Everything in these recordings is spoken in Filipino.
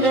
Ako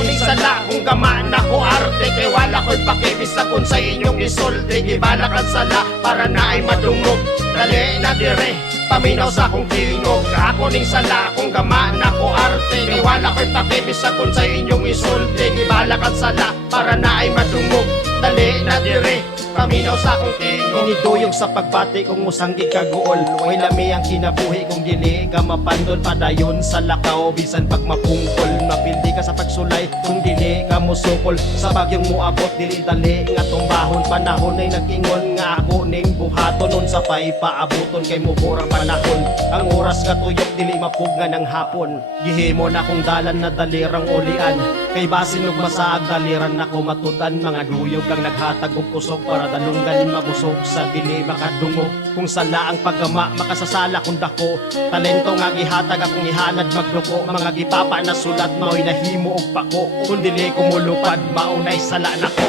ni sala kung gamaan ako arte, kay wala ko'y pakibisa kung sa inyong isulti. Gibalakan sala para na ay madungog, dali na dire paminaw sa akong tingog. Ako ning sala kung gamaan ako arte, kay wala ko'y pakibisa kung sa inyong isulti. Gibalakan sala para na ay madungog, dali na dire paminaw sa akong tingog. Iniduyong sa pagbati kung musanggi kaguol, way lami ang kinabuhi kung dili ka mapandol. Padayon sa lakaw bisan pag mapungkol, mapildi ka sa pagsulay kung dili ka musukol. Sa bagyong muabot dili dali nga tumbahon, panahon ay nag-ingon nga ako ning buhaton. Nun sa pay paabuton kay muburang panahon, ang oras nga tuyok dili mapugna ng hapon. Gihimo na kung dalan na dalirang ulian, kay basin ug masaag daliran na ko matudan. Mga duyog ang naghatag og kusog para dalunggan mabusog sa dili makadungog. Kung sala ang paggama makasasala kung dako, talento nga gihatag akong ihanad magduko. Mga gipapa na sulat mao'y nahimo og pako, kung dili kumulupad maunay sala nako.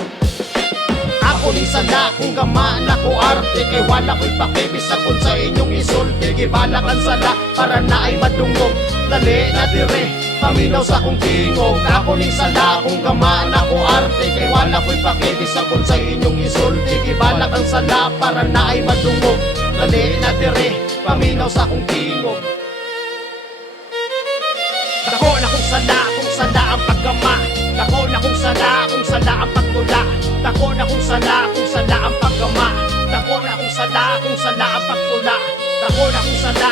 Ako ni sala kung gamaan ako arte, kay wala ko'y pakibisa kung sa inyong isulti. Gibalakan sala para na ay madungog, dali na dire paminaw sa akong tingog. Ako ni sala kung gamaan ako arte, kay wala ko'y pakibisa kung sa inyong isulti. Gibalakan sala para na ay madungog, dali na dire paminaw sa akong tingog. Dako na kung sala ang paggama, dako na kung sala ang pagtula. Dako na kung sala ang paggama, dako na kung sala ang pagtula. Dako na kung sala